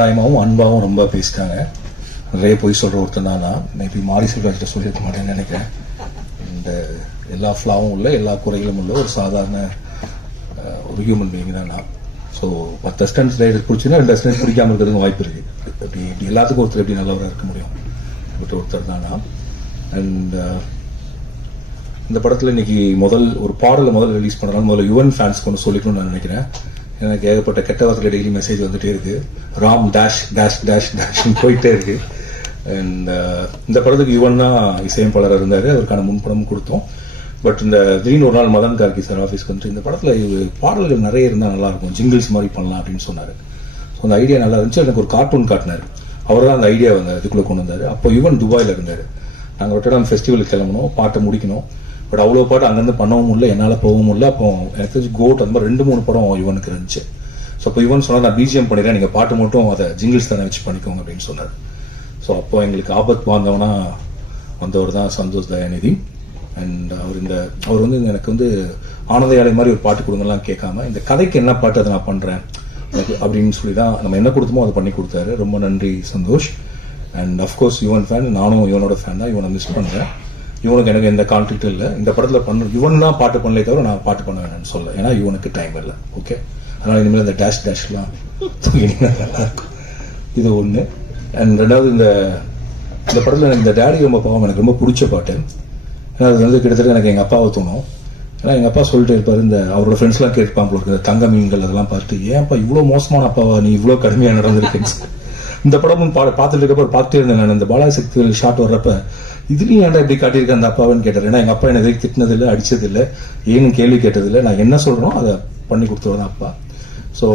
சம்பிரதாயமாகவும் அன்பாகவும் ரொம்ப பேசிட்டாங்க. நிறைய போய் சொல்ற ஒருத்தன் தான் நான்? மேபி மாரி செல்வராஜ்கிட்ட சொல்லியிருக்க மாட்டேன்னு நினைக்கிறேன். இந்த எல்லா ஃப்ளாவும் உள்ள எல்லா குறைகளும் உள்ள ஒரு சாதாரண ஒரு ஹியூமன் பீயிங் தான் நான். ஸோ பத்து அஸ்டன்ஸ் ரைடர் பிடிச்சுன்னா ரெண்டு அஸ்டன்ஸ் பிடிக்காம இருக்கிறதுக்கு வாய்ப்பு இருக்கு. அப்படி இப்படி எல்லாத்துக்கும் ஒருத்தர் எப்படி நல்லவராக இருக்க முடியும்? பட் ஒருத்தர் தான் நான் அண்ட் இந்த படத்தில் இன்னைக்கு முதல் ஒரு பாடலை முதல்ல ரிலீஸ் பண்ணுறாங்க முதல்ல யுவன் ஃபேன்ஸ்க்கு ஒன்று சொல்லிக்கணும்னு நான் நினைக்கிறேன். எனக்கு ஏகப்பட்ட கெட்ட வார்த்தையில் டெய்லி மெசேஜ் வந்துட்டே இருக்கு. ராம் டேஷ் டேஷ் டேஷ் டேஷ்னு போயிட்டே இருக்கு. அண்ட் uh, இந்த படத்துக்கு யுவன் தான் இசையமைப்பாளராக இருந்தார். அவருக்கான முன்படமும் கொடுத்தோம். பட் இந்த திடீர்னு ஒரு நாள் மதன் கார்கி சார் ஆஃபீஸ்க்கு வந்துட்டு இந்த படத்தில் பாடல்கள் நிறைய இருந்தால் நல்லா இருக்கும். ஜிங்கிள்ஸ் மாதிரி பண்ணலாம் அப்படின்னு சொன்னார். ஸோ அந்த ஐடியா நல்லா இருந்துச்சு. எனக்கு ஒரு கார்ட்டூன் காட்டினார். அவர் தான் அந்த ஐடியா வந்து இதுக்குள்ளே கொண்டு வந்தார். அப்போ யுவன் துபாயில் இருந்தார். நாங்கள் ரொட்டடாம் ஃபெஸ்டிவலுக்கு கிளம்பணும் பாட்டை முடிக்கணும். பட் அவ்வளோ பாட்டு அங்கேருந்து பண்ணவும் முடியல என்னால் போகவும் முடியல. அப்போ எனக்கு தெரிஞ்சு கோட் அந்த மாதிரி ரெண்டு மூணு படம் யுவனுக்கு இருந்துச்சு. ஸோ அப்போ யுவன் சொன்னால் நான் பிஜிஎம் பண்ணிடுறேன் நீங்கள் பாட்டு மட்டும் அதை ஜிங்கிள்ஸ் தானே வச்சு பண்ணிக்கோங்க அப்படின்னு சொன்னார். ஸோ அப்போ எங்களுக்கு ஆபத் வாங்கவனா வந்தவர் தான் சந்தோஷ் தயாநிதி. அண்ட் அவர் இந்த அவர் வந்து எனக்கு வந்து ஆனந்தையாளை மாதிரி ஒரு பாட்டு கொடுங்கலாம் கேட்காம இந்த கதைக்கு என்ன பாட்டு அதை நான் பண்ணுறேன் எனக்கு அப்படின்னு சொல்லி தான் நம்ம என்ன கொடுத்தோமோ அதை பண்ணி கொடுத்தாரு. ரொம்ப நன்றி Santhosh. And of course Yuvan fan நானும் யுவனோட ஃபேன் தான் இவனை மிஸ் பண்ணுறேன் இவனுக்கு எனக்கு எந்த கான்ஃபிளிக்ட் இல்லை. இந்த படத்தில் பண்ண இவன் தான் பாட்டு பண்ணலே தவிர நான் பாட்டு பண்ண வேணும்னு சொல்ல ஏன்னா இவனுக்கு டைம் இல்லை. ஓகே அதனால இனிமேல் இந்த டேஷ் டேஷ்லாம் தூங்கினீங்கன்னா நல்லா இருக்கும் இது ஒன்று அண்ட் ரெண்டாவது இந்த இந்த படத்தில் எனக்கு இந்த டேடி ரொம்ப பாவம். எனக்கு ரொம்ப பிடிச்ச பாட்டு. ஏன்னா அது வந்து கிட்டத்தட்ட எனக்கு எங்கள் அப்பாவை தோணும். ஏன்னா எங்கள் அப்பா சொல்லிட்டு இருப்பாரு இந்த அவரோட ஃப்ரெண்ட்ஸ்லாம் கேட்பாங்க போல இருக்கு, இந்த தங்க மீன்கள் அதெல்லாம் பார்த்து ஏன்ப்பா இவ்வளோ மோசமான அப்பாவா? நீ இவ்வளோ கடுமையாக நடந்திருக்கேன்னு. இந்த படமும் பா பார்த்துட்டு இருக்கப்போ பார்த்துட்டே இருந்தேன் நான். இந்த பாலாசக்திகள் ஷாட் வர்றப்ப இதுலையும் ஏன்டா இப்படி காட்டியிருக்க அந்த அப்பாவன்னு கேட்டார் ஏன்னா எங்கள் அப்பா என்ன எதுவும் திட்டினதில்லை அடித்ததில்லை ஏன்னு கேள்வி கேட்டதில்லை. நான் என்ன சொல்கிறோம் அதை பண்ணி கொடுத்துருவேன் அப்பா. ஸோ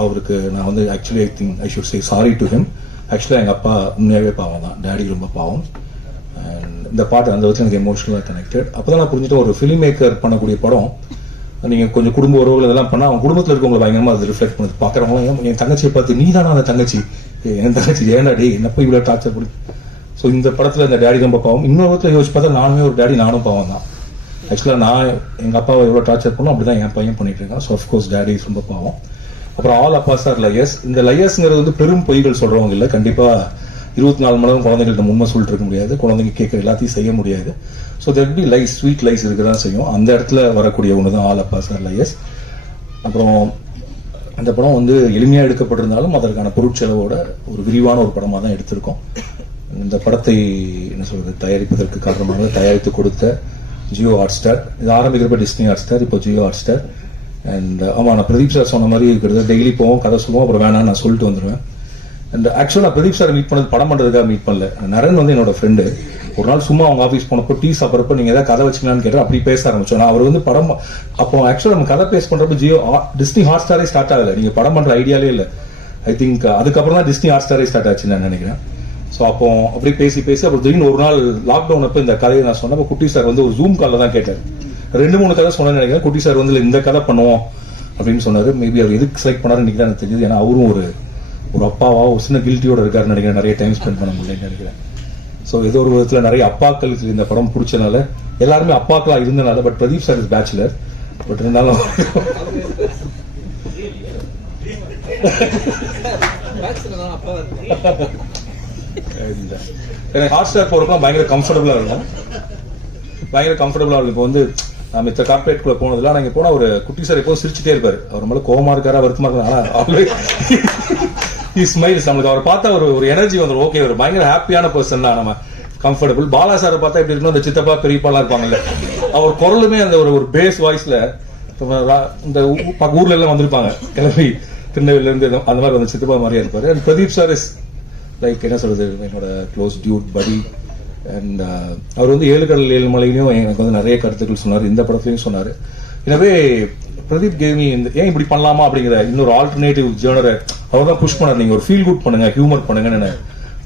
அவருக்கு நான் வந்து actually I think I should say sorry to him ஆக்சுவலாக எங்கள் அப்பா உண்மையாகவே பாவம் தான். டேடி ரொம்ப பாவம். அண்ட் இந்த பாட்டு அந்த வச்சு எனக்கு எமோஷனலாக கனெக்டட் அப்போ தான் நான் புரிஞ்சுட்டு ஒரு ஃபிலிம் மேக்கர் பண்ணக்கூடிய படம் நீங்கள் கொஞ்சம் குடும்ப உறவுகள் இதெல்லாம் பண்ணால் அவங்க குடும்பத்தில் இருக்கவங்களை பயங்கரமாக அது ரிஃப்ளெக்ட் பண்ணுது. பார்க்குறவங்க என் தங்கச்சியை பார்த்து நீ தானே அந்த தங்கச்சி? என் தங்கச்சி ஏன்டா டே என்னப்போ இவ்வளோ டார்ச்சர் பிடிக்கும் ஸோ இந்த படத்தில் இந்த டேடி ரொம்ப பாவம். இன்னொரு விதத்தில் யோசிச்சு பார்த்தா நானுமே ஒரு டேடி நானும் பாவம் தான். ஆக்சுவலாக நான் எங்கள் அப்பாவை எவ்வளோ டார்ச்சர் பண்ணோம் அப்படி தான் என் பையன் பண்ணிட்டு இருக்கான். ஸோ அஃப்கோர்ஸ் டேடி ரொம்ப பாவம். அப்புறம் ஆல் அப்பா சார் லையர்ஸ் இந்த லையர்ஸ்ங்கிறது வந்து பெரும் பொய்கள் சொல்கிறவங்க இல்லை. கண்டிப்பாக இருபத்தி நாலு மணி நேரம் குழந்தைங்கள்ட்ட உண்மை சொல்லிட்டு இருக்க முடியாது. குழந்தைங்க கேட்குற எல்லாத்தையும் செய்ய முடியாது. So there be lies sweet lies இருக்க தான் செய்யும். அந்த இடத்துல வரக்கூடிய ஒன்று தான் ஆல் அப்பா சார் லையர்ஸ் அப்புறம் அந்த படம் வந்து எளிமையாக எடுக்கப்பட்டிருந்தாலும் அதற்கான பொருட்செலவோட ஒரு விரிவான ஒரு படமாக தான் எடுத்திருக்கோம். இந்த படத்தை என்ன சொல்றது தயாரிப்பதற்கு காரணமாக தயாரித்து கொடுத்த ஜியோ ஹாட் ஸ்டார் இது ஆரம்பிக்கிறப்ப டிஸ்னி ஹாட் ஸ்டார் இப்போ ஜியோ ஹாட் ஸ்டார் அண்ட் ஆமாம் நான் பிரதீப் சார் சொன்ன மாதிரி இருக்கிறது டெய்லி போவோம் கதை சொல்லுவோம் அப்புறம் வேணாம் நான் சொல்லிட்டு வந்துடுவேன் அண்ட் ஆக்சுவலாக நான் பிரதீப் சார் மீட் பண்ணது படம் பண்ணுறதுக்காக மீட் பண்ணல. நரன் வந்து என்னோட ஃப்ரெண்டு ஒரு நாள் சும்மா அவங்க ஆஃபீஸ் போனப்போ டீ சாப்பிட்றப்போ நீங்கள் ஏதாவது கதை வச்சுக்கலான்னு கேட்டால் அப்படி பேச ஆரம்பிச்சோம். நான் அவர் வந்து படம் அப்போ ஆக்சுவலாக நம்ம கதை பேஸ் பண்ணுறப்போ ஜியோ டிஸ்னி ஹாட் ஸ்டாரே ஸ்டார்ட் ஆகலை. நீங்கள் படம் பண்ணுற ஐடியாலே இல்லை. ஐ திங்க் அதுக்கப்புறம் தான் டிஸ்னி ஹாட் ஸ்டாரே ஸ்டார்ட் ஆச்சுன்னு நான் நினைக்கிறேன். ஸோ அப்போ அப்படி பேசி பேசி அப்புறம் திடீர்னு ஒரு நாள் லாக்டவுன் அப்போ இந்த கதையை நான் சொன்னப்போ குட்டி சார் வந்து ஒரு ஜூம் காலில் தான் கேட்டார். ரெண்டு மூணு கதை சொன்னேன்னு நினைக்கிறேன். குட்டி சார் வந்து இந்த கதை பண்ணுவோம். அப்படின்னு சொன்னார். மேபி அவர் எதுக்கு செலக்ட் பண்ணாருன்னு நினைக்கிறேன் எனக்கு தெரியுது. ஏன்னா அவரும் ஒரு ஒரு அப்பாவா ஒரு சின்ன கில்ட்டியோட இருக்காருன்னு நினைக்கிறேன். நிறைய டைம் ஸ்பெண்ட் பண்ண முடியலன்னு நினைக்கிறேன். ஸோ ஏதோ ஒரு விதத்தில் நிறைய அப்பாக்களுக்கு இந்த படம் பிடிச்சனால எல்லாருமே அப்பாக்களாக இருந்தனால but Pradeep sir is bachelor but இருந்தாலும் எனக்கு ஹாட் ஸ்டார் போறப்ப பயங்கர கம்ஃபர்டபுளாக இருக்கும். பயங்கர கம்ஃபர்டபுளாக இருக்கும். இப்போ வந்து நான் மித்த கார்பரேட் குள்ள போனதுல நாங்கள் போனால் போனா ஒரு குட்டி சார் எப்போதும் சிரிச்சுட்டே இருப்பார். அவர் மேலே கோவமாக இருக்காரா வருத்தமாக இருக்காரு? ஆனால் ஸ்மைல்ஸ் நம்மளுக்கு அவரை பார்த்தா ஒரு ஒரு எனர்ஜி வந்துடும் ஓகே ஒரு பயங்கர ஹாப்பியான பர்சன் தான் நம்ம. கம்ஃபர்டபுள் பாலா சாரை பார்த்தா எப்படி இருக்கணும் அந்த சித்தப்பா பெரியப்பாலாம் இருப்பாங்கல்ல. அவர் குரலுமே அந்த ஒரு ஒரு பேஸ் வாய்ஸ்ல இந்த பக்க ஊர்ல எல்லாம் வந்திருப்பாங்க. கிளம்பி திருநெல்வேலில இருந்து அந்த மாதிரி வந்து சித்தப்பா மாதிரியா இருப்பாரு. And Pradeep sir is like என்ன சொல்றது என்னோட க்ளோஸ் டியூட் படி அண்ட் அவர் வந்து ஏழு கடல் ஏழு மலையிலையும் எனக்கு வந்து நிறைய கருத்துக்கள் சொன்னார். இந்த படத்துலையும் சொன்னார். எனவே பிரதீப் கேமி இந்த ஏன் இப்படி பண்ணலாமா அப்படிங்கிற இன்னொரு ஆல்டர்னேட்டிவ் ஜேனரை அவர் தான் புஷ் பண்ணார். நீங்கள் ஒரு ஃபீல் குட் பண்ணுங்க ஹியூமர் பண்ணுங்கன்னு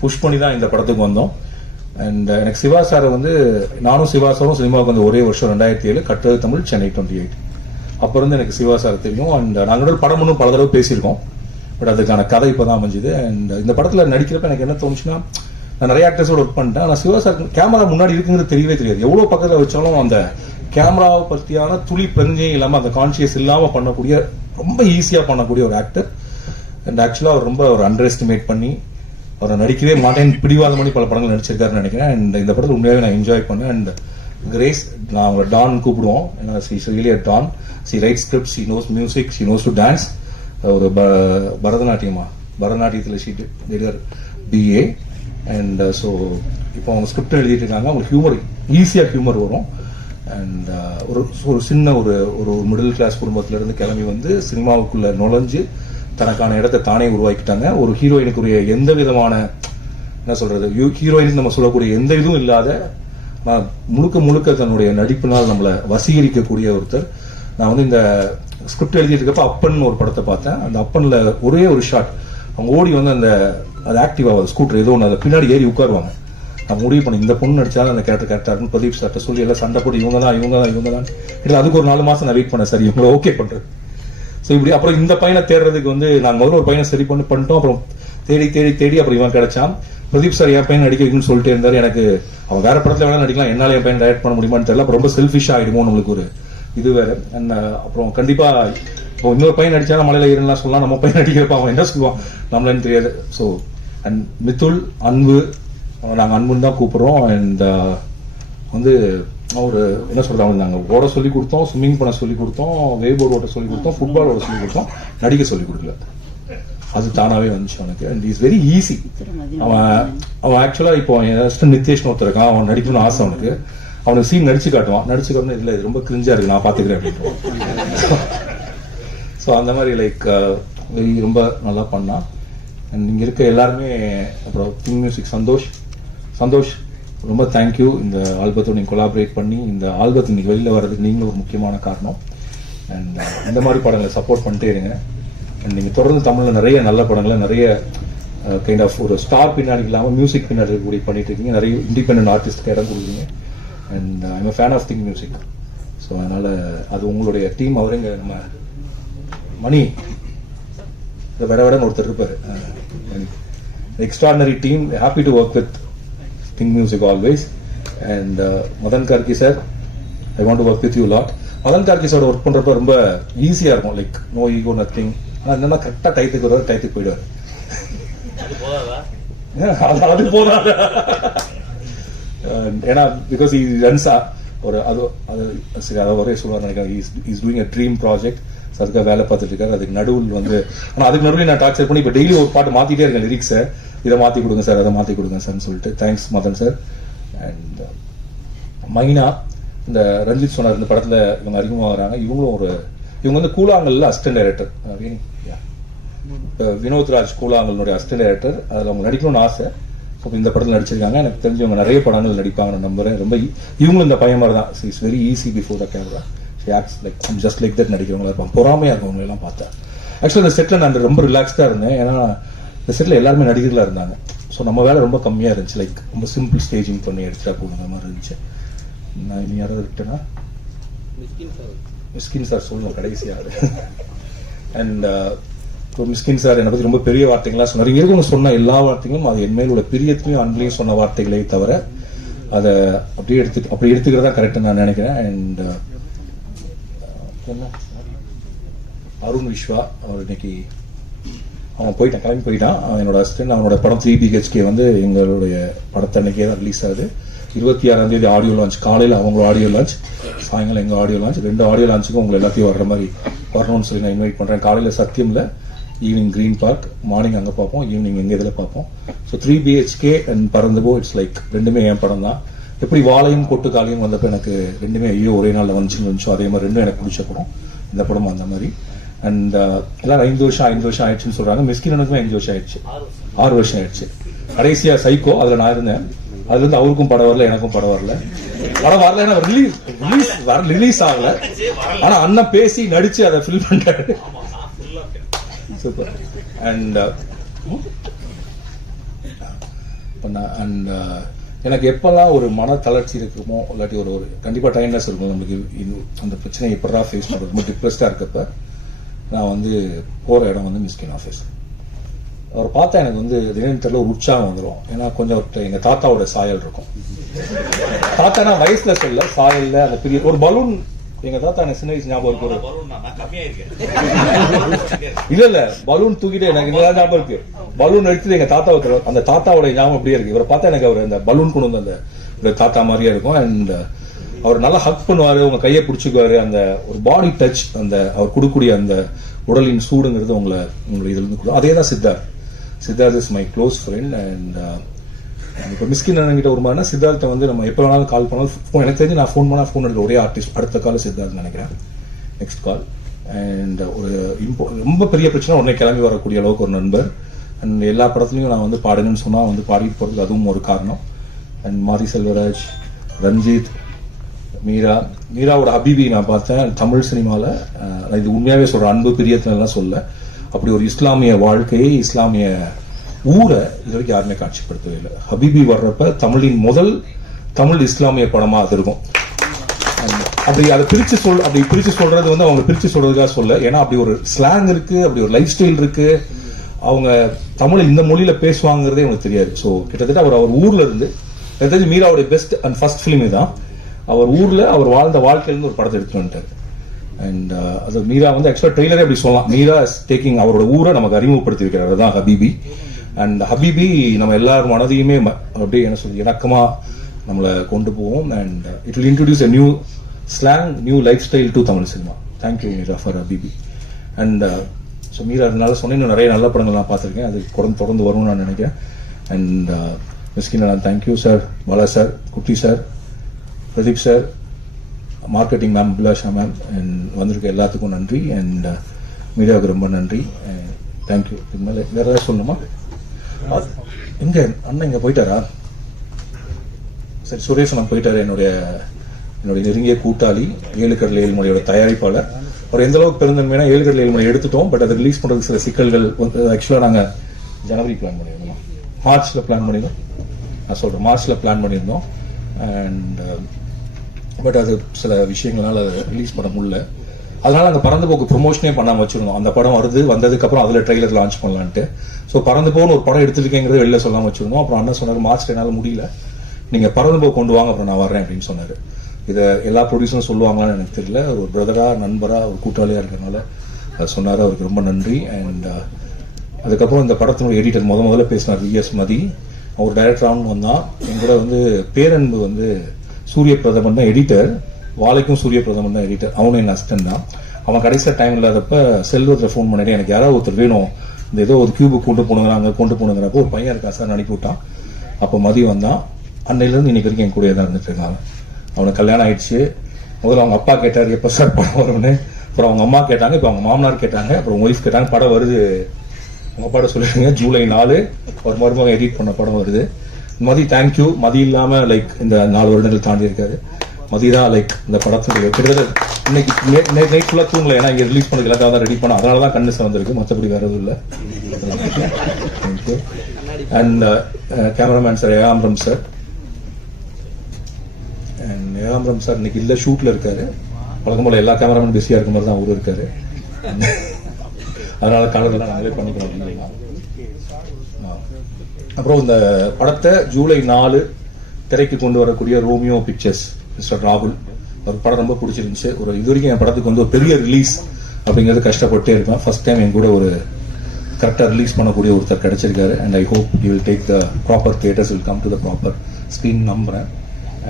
புஷ் பண்ணி தான் இந்த படத்துக்கு வந்தோம். அண்ட் uh, எனக்கு சிவா சாரை வந்து நானும் சிவா சாரும் சினிமாவுக்கு வந்து ஒரே வருஷம் ரெண்டாயிரத்தி ஏழு கட்டது தமிழ் சென்னை டுவெண்ட்டி எயிட் அப்போ இருந்து எனக்கு சிவா சார் தெரியும். அண்ட் uh, நாங்கள் படம் ஒன்றும் பல தடவை பேசியிருக்கோம். பட் அதுக்கான கதை இப்போ தான் அமைஞ்சுது அண்ட் uh, இந்த படத்தில் நடிக்கிறப்ப எனக்கு என்ன தோணுச்சுன்னா நான் நிறைய ஆக்டர்ஸோட ஒர்க் பண்ணிட்டேன். ஆனால் சிவா சார் கேமரா முன்னாடி இருக்குங்கிறது தெரியவே தெரியாது. எவ்வளோ பக்கத்தில் வச்சாலும் அந்த கேமராவை பற்றியான துளி பெருஞ்சையும் இல்லாமல் அந்த கான்சியஸ் இல்லாமல் பண்ணக்கூடிய ரொம்ப ஈஸியாக பண்ணக்கூடிய ஒரு ஆக்டர் அண்ட் ஆக்சுவலாக அவர் ரொம்ப ஒரு அண்டர் எஸ்டிமேட் பண்ணி அவரை நடிக்கவே மாட்டேன் பிடிவாத பண்ணி பல படங்கள் நடிச்சிருக்காருன்னு நினைக்கிறேன். அண்ட் இந்த படத்தை உண்மையாகவே நான் என்ஜாய் பண்ணேன். அண்ட் கிரேஸ் நான் அவங்களை டான் கூப்பிடுவோம். ஏன்னா she don she write script she knows music she knows to dance ஒரு ப- பரதநாட்டியமா? பரதநாட்டியத்தில் sheet leader BA and so uh, இப்போ அவங்க ஸ்கிரிப்ட் எழுதிட்டு இருக்காங்க. அவங்களுக்கு ஹியூமர் ஈஸியாக ஹியூமர் வரும். அண்ட் uh, ஒரு ஒரு சின்ன ஒரு ஒரு மிடில் கிளாஸ் குடும்பத்திலேருந்து கிளம்பி வந்து சினிமாவுக்குள்ளே நுழைஞ்சு தனக்கான இடத்தை தானே உருவாக்கிட்டாங்க. ஒரு ஹீரோயினுக்குரிய எந்த விதமான என்ன சொல்றது ஹீரோயின் நம்ம சொல்லக்கூடிய எந்த இதுவும் இல்லாத நான் முழுக்க முழுக்க தன்னுடைய நடிப்பினால் நம்மளை வசீகரிக்கக்கூடிய ஒருத்தர். நான் வந்து இந்த ஸ்கிரிப்ட் எழுதிட்டு அப்பன் ஒரு படத்தை பார்த்தேன். அந்த அப்பனில் ஒரே ஒரு ஷாட் அவங்க ஓடி வந்து அந்த அது ஆக்டிவ் ஆகாது ஸ்கூட்டர் ஏதோ ஒன்று அதை பின்னாடி ஏறி உட்காருவாங்க. நான் முடிவு பண்ணி இந்த பொண்ணு நடிச்சாலும் அந்த கேரக்டர் கரெக்டாக இருக்கும் பிரதீப் சார்ட்ட சொல்லி எல்லாம் சண்டை போட்டு இவங்க தான் இவங்க தான் இவங்க தான். இல்லை அதுக்கு ஒரு நாலு மாதம் நான் வெயிட் பண்ணேன் சரி இவங்களை ஓகே பண்ணுறது ஸோ இப்படி அப்புறம் இந்த பையனை தேடுறதுக்கு வந்து நாங்கள் முதல்ல ஒரு பையனை சரி பண்ணி பண்ணிட்டோம். அப்புறம் தேடி தேடி தேடி அப்புறம் இவன் கிடைச்சான். பிரதீப் சார் என் பையன் நடிக்க வைக்கணும்னு சொல்லிட்டு இருந்தார். எனக்கு அவன் வேற படத்தில் வேணா நடிக்கலாம். என்னால் என் பையன் டைரக்ட் பண்ண முடியுமான்னு தெரியல. அப்புறம் ரொம்ப செல்ஃபிஷ் ஆகிடுமோ நம்மளுக்கு ஒரு இது வேற. அண்ட் uh, அப்புறம் கண்டிப்பாக இப்போ இன்னொரு பையன் நடிச்சா மலையில இருந்தலாம் சொல்லலாம். நம்ம பையன் நடிக்கிறப்ப அவன் என்ன சொல்லுவான்? நம்மளன்னு தெரியாது. ஸோ அண்ட் மித்துல் அன்பு அவன் நாங்க அன்புன்னு தான் கூப்பிட்றோம். அண்ட் வந்து ஒரு என்ன சொல்கிறாங்க நாங்கள் ஓட சொல்லி கொடுத்தோம் ஸ்விம்மிங் பண்ண சொல்லி கொடுத்தோம் வேவ் போர்டு ஓட்ட சொல்லி கொடுத்தோம் ஃபுட்பால் ஓட சொல்லி கொடுத்தோம் நடிக்க சொல்லி கொடுக்கல. அது தானாகவே வந்துச்சு அவனுக்கு. அண்ட் இஸ் வெரி ஈஸி அவன் அவன் ஆக்சுவலாக இப்போ என் நித்தேஷ்னு ஒருத்தர் இருக்கான். அவன் நடிக்கணும்னு ஆசை அவனுக்கு. அவனுக்கு சீன் நடிச்சு காட்டுவான். நடிச்சு காட்டணும் இல்லை இது ரொம்ப கிரிஞ்சாக இருக்கு நான் பார்த்துக்கிறேன் அப்படின்னு ஸோ அந்த மாதிரி லைக் ரொம்ப நல்லா பண்ணான் அண்ட் இங்கே இருக்க எல்லாருமே அப்புறம் திங் மியூசிக் சந்தோஷ். சந்தோஷ் ரொம்ப தேங்க்யூ இந்த ஆல்பத்தோட நீங்க கொலாபரேட் பண்ணி இந்த ஆல்பத்து இன்னைக்கு வெளியில வர்றதுக்கு நீங்களும் ஒரு முக்கியமான காரணம். அண்ட் uh, இந்த மாதிரி படங்களை சப்போர்ட் பண்ணிட்டே இருங்க. அண்ட் நீங்க தொடர்ந்து தமிழ்ல நிறைய நல்ல படங்களை நிறைய uh, கைண்ட் ஆஃப் ஒரு ஸ்டார் பின்னாடி இல்லாமல் மியூசிக் பின்னாடி கூடி பண்ணிட்டு இருக்கீங்க. நிறைய இண்டிபெண்ட் ஆர்டிஸ்ட்க்கு இடம் கொடுக்குறீங்க. And I'm fan of Think Music so அதனால அது உங்களுடைய டீம் அவருங்க நம்ம மணி இந்த விட விடன்னு ஒருத்தர் இருப்பார். Extraordinary team happy to work with Think Music always and Madhan Karky sir I want to work with you lot Madhan Karky sir work பண்றப்ப ரொம்ப ஈஸியா இருக்கும். லைக் நோ ஈகோ நத்திங் ஆனா என்னன்னா கரெக்டா டயத்துக்கு வருவார் டயத்துக்கு போயிடுவார். அது அது போதாது? ஏன்னா பிகாஸ் இ ரன்ஸா ஒரு அது அது சரி அதை ஒரே சொல்லுவார் நினைக்கிறேன். Is doing a dream project அதுக்காக வேலை பார்த்துட்டு இருக்காரு. அதுக்கு நடுவில் வந்து ஆனால் அதுக்கு நடுவில் நான் டார்ச்சர் பண்ணி இப்போ டெய்லி ஒரு பாட்டு மாத்திட்டே இருக்கேன் லிரிக்ஸை இதை மாத்தி கொடுங்க சார் அதை மாத்தி கொடுங்க சார்னு சொல்லிட்டு. Thanks Madhan sir and uh, Myna இந்த ரஞ்சித் சொன்னார் இந்த படத்துல இவங்க அறிமுகமாகறாங்க இவங்களும் ஒரு இவங்க வந்து கூலாங்கல்ல அசிஸ்டன்ட் டைரக்டர் வினோத் ராஜ் கூழாங்கல்னுடைய அசிஸ்டன்ட் டைரக்டர் அதுல அவங்க நடிக்கணும்னு ஆசை. ஸோ இந்த படத்தில் நடிச்சிருக்காங்க. எனக்கு தெரிஞ்சவங்க நிறைய படங்கள் நடிப்பாங்க நம்புறேன். ரொம்ப இவங்களும் இந்த பையன் மாதிரி தான் it's very easy before the camera like just like that நடிக்கிறவங்களா இருப்பாங்க. பொறாமையா இருக்கவங்க எல்லாம் பார்த்தேன் ஆக்சுவலி இந்த செட்டில் நான் ரொம்ப ரிலாக்ஸ்டாக இருந்தேன். ஏன்னா இந்த செட்டில் எல்லாருமே நடிகர்களாக இருந்தாங்க. ஸோ நம்ம வேலை ரொம்ப கம்மியாக இருந்துச்சு. லைக் ரொம்ப சிம்பிள் ஸ்டேஜிங் பண்ணி எடுத்துட்டா போகுங்க மாதிரி இருந்துச்சு. நான் இனி யாராவது விட்டேன்னா மிஸ்கின் சார். சொல்லணும் கடைசியாக அண்ட் மிஸ்கின் சார் என்னை பத்தி ரொம்ப பெரிய வார்த்தைகளா சொன்னார். இங்க இருக்கவங்க சொன்ன எல்லா வார்த்தைகளும் அது என் மேல் உள்ள பிரியத்திலையும் அன்பையும் சொன்ன வார்த்தைகளே தவிர அதை அப்படியே எடுத்து அப்படி எடுத்துக்கிறதா கரெக்ட் நான் நினைக்கிறேன். அண்ட் அருண் விஸ்வா அவர் இன்னைக்கு அவன் போயிட்டான் கிளம்பி போயிட்டான் என்னோட அசிஸ்டன்ட் அவனோட படம் த்ரீ பிஹெச்கே வந்து எங்களுடைய படத்தை அன்னைக்கே தான் ரிலீஸ் ஆகுது இருபத்தி ஆறாம் தேதி ஆடியோ லான்ச் காலையில் அவங்களோட ஆடியோ லான்ச் சாயங்காலம் எங்கள் ஆடியோ லான்ச் ரெண்டு ஆடியோ லான்ச்சுக்கும் உங்களை எல்லாத்தையும் வர்ற மாதிரி வரணும்னு சொல்லி நான் இன்வைட் பண்ணுறேன் காலையில் சத்தியமில் ஈவினிங் க்ரீன் பார்க் மார்னிங் அங்கே பார்ப்போம் ஈவினிங் எங்கள் இதில் பார்ப்போம். So three BHK and Paranthupo it's like ரெண்டுமே என் படம் தான் எப்படி வாழையும் கொட்டு காலையும் வந்தப்ப எனக்கு ரெண்டுமே ஐயோ ஒரே நாளில் வந்துச்சுன்னு வந்துச்சோ அதே மாதிரி ரெண்டும் எனக்கு பிடிச்ச படம். இந்த படம் அந்த மாதிரி. அண்ட் எல்லாரும் ஐந்து வருஷம் ஐந்து வருஷம் ஆயிடுச்சுன்னு சொல்றாங்க. மிஸ்கின் எனக்குமே அஞ்சு வருஷம் ஆயிடுச்சு. ஆறு வருஷம். ஆயிடுச்சு. கடைசியா சைக்கோ அதுல நான் இருந்தேன். அதுல இருந்து அவருக்கும் படம் வரல எனக்கும் படம் வரல. படம் வரல ஏன்னா ரிலீஸ் ரிலீஸ் ரிலீஸ் ஆகல. ஆனா அண்ணன் பேசி நடிச்சு அதை ஃபில் பண்ணிட்டாரு சூப்பர் அண்ட் அண்ட் எனக்கு எப்பெல்லாம் ஒரு மன தளர்ச்சி இருக்குமோ இல்லாட்டி ஒரு ஒரு கண்டிப்பாக டைம்னஸ் இருக்கும் நமக்கு இது- அந்த பிரச்சனையை எப்படா ஃபேஸ் பண்ணுறது ரொம்ப டிப்ரெஸ்டாக இருக்கப்ப நான் வந்து போகிற இடம் வந்து மிஸ்கின் ஆஃபீஸ் அவர் பார்த்தா எனக்கு வந்து திடீர்னு தெரியல ஒரு உற்சாகம் வந்துடும் ஏன்னா கொஞ்சம் எங்கள் தாத்தாவோட சாயல் இருக்கும். தாத்தானா வயசில் சொல்ல சாயல்ல அந்த பெரிய ஒரு பலூன் எங்க தாத்தா எனக்கு சின்ன வயசு ஞாபகம் இருக்கு. இல்ல இல்ல பலூன் தூக்கிட்டு எனக்கு இதெல்லாம் ஞாபகம் இருக்கு. பலூன் எடுத்து எங்க தாத்தாவுக்கு அந்த தாத்தாவோட ஞாபகம் அப்படியே இருக்கு. இவரை பார்த்தா எனக்கு அவர் அந்த பலூன் கொண்டு வந்து அந்த தாத்தா மாதிரியே இருக்கும். அண்ட் அவர் நல்லா ஹக் பண்ணுவாரு உங்க கையை பிடிச்சிக்குவாரு. அந்த ஒரு பாடி டச் அந்த அவர் கொடுக்கக்கூடிய அந்த உடலின் சூடுங்கிறது உங்களை உங்களை இதுல இருந்து அதே தான் Siddharth Siddharth is my close friend and இப்போ மிஸ்கின் கிட்ட ஒரு மாதிரினா சித்தார்த்தை வந்து நம்ம எப்போ வேணாலும் கால் பண்ணாலும். எனக்கு தெரிஞ்சு நான் ஃபோன் பண்ணால் ஃபோன் எடுக்கிற ஒரே ஆர்டிஸ்ட் அடுத்த கால சித்தார்த் நினைக்கிறேன். நெக்ஸ்ட் கால் அண்ட் ஒரு இம்போ ரொம்ப பெரிய பிரச்சனை. உடனே கிளம்பி வரக்கூடிய அளவுக்கு ஒரு நண்பர். அண்ட் எல்லா படத்துலையும் நான் வந்து பாடுங்கன்னு சொன்னால் வந்து பாடிட்டு போகிறதுக்கு அதுவும் ஒரு காரணம். அண்ட் மாரி செல்வராஜ் ரஞ்சித் மீரா. மீராவோட ஹபீபி நான் பார்த்தேன். தமிழ் சினிமாவில் நான் இது உண்மையாகவே சொல்கிறேன் அன்பு பிரியத்தினெல்லாம் சொல்ல. அப்படி ஒரு இஸ்லாமிய வாழ்க்கையை இஸ்லாமிய ஊரை இது வரைக்கும் யாருமே காட்சிப்படுத்தவே இல்லை. ஹபீபி வர்றப்ப தமிழின் முதல் தமிழ் இஸ்லாமிய படமா அது இருக்கும். அப்படி அதை பிரிச்சு சொல் அப்படி பிரிச்சு சொல்றது வந்து அவங்க பிரிச்சு சொல்றதுக்காக சொல்ல. ஏன்னா அப்படி ஒரு ஸ்லாங் இருக்கு அப்படி ஒரு லைஃப் ஸ்டைல் இருக்கு. அவங்க தமிழ் இந்த மொழியில பேசுவாங்கிறதே அவங்களுக்கு தெரியாது. ஸோ கிட்டத்தட்ட அவர் அவர் ஊர்ல இருந்து எனக்கு தெரிஞ்சு மீராவுடைய பெஸ்ட் அண்ட் ஃபர்ஸ்ட் ஃபிலிம் தான் அவர் ஊர்ல அவர் வாழ்ந்த வாழ்க்கையிலிருந்து ஒரு படத்தை எடுத்துட்டு வந்துட்டார். அண்ட் uh, அது மீரா வந்து ஆக்சுவலா ட்ரெய்லரே அப்படி சொல்லலாம். மீரா டேக்கிங் அவரோட ஊரை நமக்கு அறிமுகப்படுத்தி வைக்கிறார் அதுதான் ஹபீபி. அண்ட் ஹபீபி நம்ம எல்லார் மனதையுமே ம- அப்படியே என்ன சொல்லி இணக்கமா நம்மளை கொண்டு போவோம். And it will introduce a new slang new life style to Tamil cinema thank you Meera for Habibi and so Meera அதனால சொன்னேன் இன்னும் நிறைய நல்ல படங்கள் நான் பார்த்துருக்கேன். அது தொடர்ந்து தொடர்ந்து வரும்னு நான் நினைக்கிறேன். And Mysskin thank you sir Bala sir Kutty sir Pradeep sir marketing ma'am Abhilasha ma'am and வந்திருக்க எல்லாத்துக்கும் நன்றி. அண்ட் மீடியாவுக்கு uh, ரொம்ப நன்றி. தேங்க்யூ இது மேலே வேறு ஏதாவது சொல்லணுமா? எங்க? அண்ணன் இங்க போயிட்டாரா? சரி சுரேஷ் நான் போயிட்டாரு. என்னுடைய என்னுடைய நெருங்கிய கூட்டாளி ஏழுக்கடல் கடல் தயாரிப்பாளர். அவர் எந்த அளவுக்கு பெருந்தன்மைனா ஏழுக்கடல் கடல் எடுத்துட்டோம் பட் அதை ரிலீஸ் பண்றது சில சிக்கல்கள் வந்து ஆக்சுவலாக நாங்க ஜனவரி பிளான் பண்ணியிருந்தோம். மார்ச்ல பிளான் பண்ணியிருந்தோம். நான் சொல்றேன் மார்ச்ல பிளான் பண்ணியிருந்தோம். அண்ட் பட் uh, அது சில விஷயங்களால ரிலீஸ் பண்ண முடியல. அதனால அந்த பறந்து போக்கு ப்ரொமோஷனே பண்ணாமல் வச்சிருந்தோம். அந்த படம் வருது வந்ததுக்கப்புறம் அதில் ட்ரெய்லர் லான்ச் பண்ணலான்ட்டு. ஸோ பறந்து போகணும் ஒரு படம் எடுத்துருக்கேங்கிறது வெளில சொல்லாமல் வச்சிருந்தோம். அப்புறம் அண்ணன் சொன்னார் மார்ச் என்னால் முடியல. நீங்கள் பறந்து போக கொண்டு வாங்க அப்புறம் நான் வர்றேன் அப்படின்னு சொன்னார். இதை எல்லா ப்ரொடியூசரும் சொல்லுவாங்களான்னு எனக்கு தெரியல. ஒரு பிரதராக நண்பராக ஒரு கூட்டாளியாக இருக்கிறனால அது சொன்னார். அவருக்கு ரொம்ப நன்றி. அண்ட் uh, அதுக்கப்புறம் இந்த படத்தினுடைய எடிட்டர் முத முதல்ல பேசினார் விஎஸ் மதி. அவர் டைரக்டராகவும் வந்தான். என் கூட வந்து பேரன்பு வந்து சூரிய பிரதமன் தான் எடிட்டர் வாழைக்கும் சூரிய பிரதமன் தான் எடிட்டர் அவனும் என் அசிஸ்டன்ட் தான். அவன் கடைசியாக டைம் இல்லாதப்ப செல்வத்தில் ஃபோன் பண்ணிட்டு எனக்கு யாராவது ஒருத்தர் வேணும். இந்த ஏதோ ஒரு கியூபுக்கு கொண்டு போனுங்கிறாங்க கொண்டு போனுங்கிறப்போ ஒரு பையன் இருக்கா சார் அனுப்பி விட்டான் அப்போ மதியம் வந்தான். அன்னையிலேருந்து இன்னைக்கு வரைக்கும் என் கூடயே தான் இருந்துட்டு இருக்காங்க. அவனுக்கு கல்யாணம் ஆயிடுச்சு. முதல்ல அவங்க அப்பா கேட்டார் எப்போ சார் படம் வரும்னு. அப்புறம் அவங்க அம்மா கேட்டாங்க இப்போ அவங்க மாமனார் கேட்டாங்க. அப்புறம் ஒய்ஃப் கேட்டாங்க படம் வருது. உங்க அப்பாட்ட சொல்லிடுங்க ஜூலை நாலு ஒரு மருமகன் எடிட் பண்ண படம் வருது. மதி தேங்க்யூ மதி இல்லாமல் லைக் இந்த நாலு வருடங்கள் தாண்டி இருக்காரு மதிதா லைக் இந்த படத்துடைய கிட்டத்தட்ட இன்னைக்கு நைட் நைட் ஃபுல்லாக தூங்கல. ஏன்னா இங்கே ரிலீஸ் பண்ண எல்லாத்தையும் தான் ரெடி பண்ண அதனால தான் கண்ணு சிறந்திருக்கு மற்றபடி வேறு எதுவும் இல்லை. And cameraman sir Ekambaram sir and Ekambaram sir இன்னைக்கு இல்லை ஷூட்டில் இருக்காரு. வழக்கம் போல் எல்லா கேமராமேன் பிஸியாக இருக்க மாதிரி தான் அவரும் இருக்காரு. அதனால கலர்லாம் நாங்களே பண்ணிக்கிறோம் அப்படின்னா அப்புறம் இந்த படத்தை ஜூலை நாலு திரைக்கு கொண்டு வரக்கூடிய ரோமியோ பிக்சர்ஸ். மிஸ்டர் ராகுல் ஒரு படம் ரொம்ப பிடிச்சிருந்துச்சு. ஒரு இது வரைக்கும் என் படத்துக்கு வந்து ஒரு பெரிய ரிலீஸ் அப்படிங்கிறது கஷ்டப்பட்டே இருக்கேன் ஃபர்ஸ்ட் டைம் என் கூட ஒரு கரெக்டாக ரிலீஸ் பண்ணக்கூடிய ஒருத்தர் கிடைச்சிருக்காரு. And I hope you will take the proper theatres will come to the proper screen நம்புறேன்.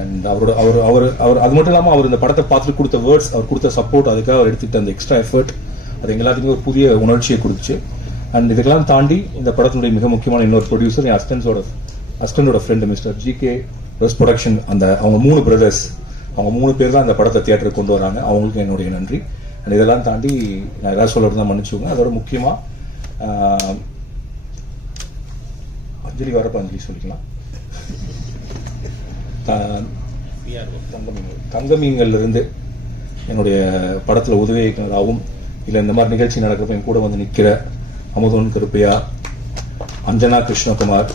அண்ட் அவரோட அவர் அவர் அவர் அது மட்டும் இல்லாமல் அவர் இந்த படத்தை பார்த்துட்டு கொடுத்த வேர்ட்ஸ் அவர் கொடுத்த சப்போர்ட் அதுக்காக அவர் எடுத்துகிட்ட அந்த எக்ஸ்ட்ரா எஃபர்ட் அது எல்லாத்துக்குமே ஒரு புதிய உணர்ச்சியை கொடுத்துச்சு. அண்ட் இதுக்கெல்லாம் தாண்டி இந்த படத்தினுடைய மிக முக்கியமான இன்னொரு ப்ரொடியூசர் என் அஸ்டன்ஸோட அஸ்டண்டோட friend mister G K production அந்த அவங்க மூணு பிரதர்ஸ் அவங்க மூணு பேர் தான் அந்த படத்தை தியேட்டருக்கு கொண்டு வராங்க. அவங்களுக்கு என்னுடைய நன்றி. அண்ட் இதெல்லாம் தாண்டி நான் ஏதாவது சொல்றது தான் மன்னிச்சுக்கோங்க. அதோட முக்கியமாக அஞ்சலி வரப்ப அஞ்சலி சொல்லிக்கலாம். த- தங்கமீன்கள் தங்கமீன்கள்ல இருந்து என்னுடைய படத்தில் உதவி இயக்குனராகவும் இல்லை இந்த மாதிரி நிகழ்ச்சி நடக்கிறப்ப என் கூட வந்து நிற்கிற அமுதோன் கருப்பையா அஞ்சனா கிருஷ்ணகுமார்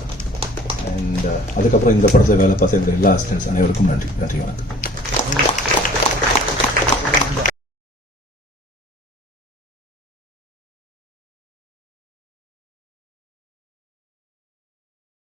அண்ட் அதுக்கப்புறம் இந்த படத்தில் வேலை பார்த்த எங்கள் எல்லா அசிஸ்டன்ஸ் அனைவருக்கும் நன்றி. நன்றி வணக்கம்.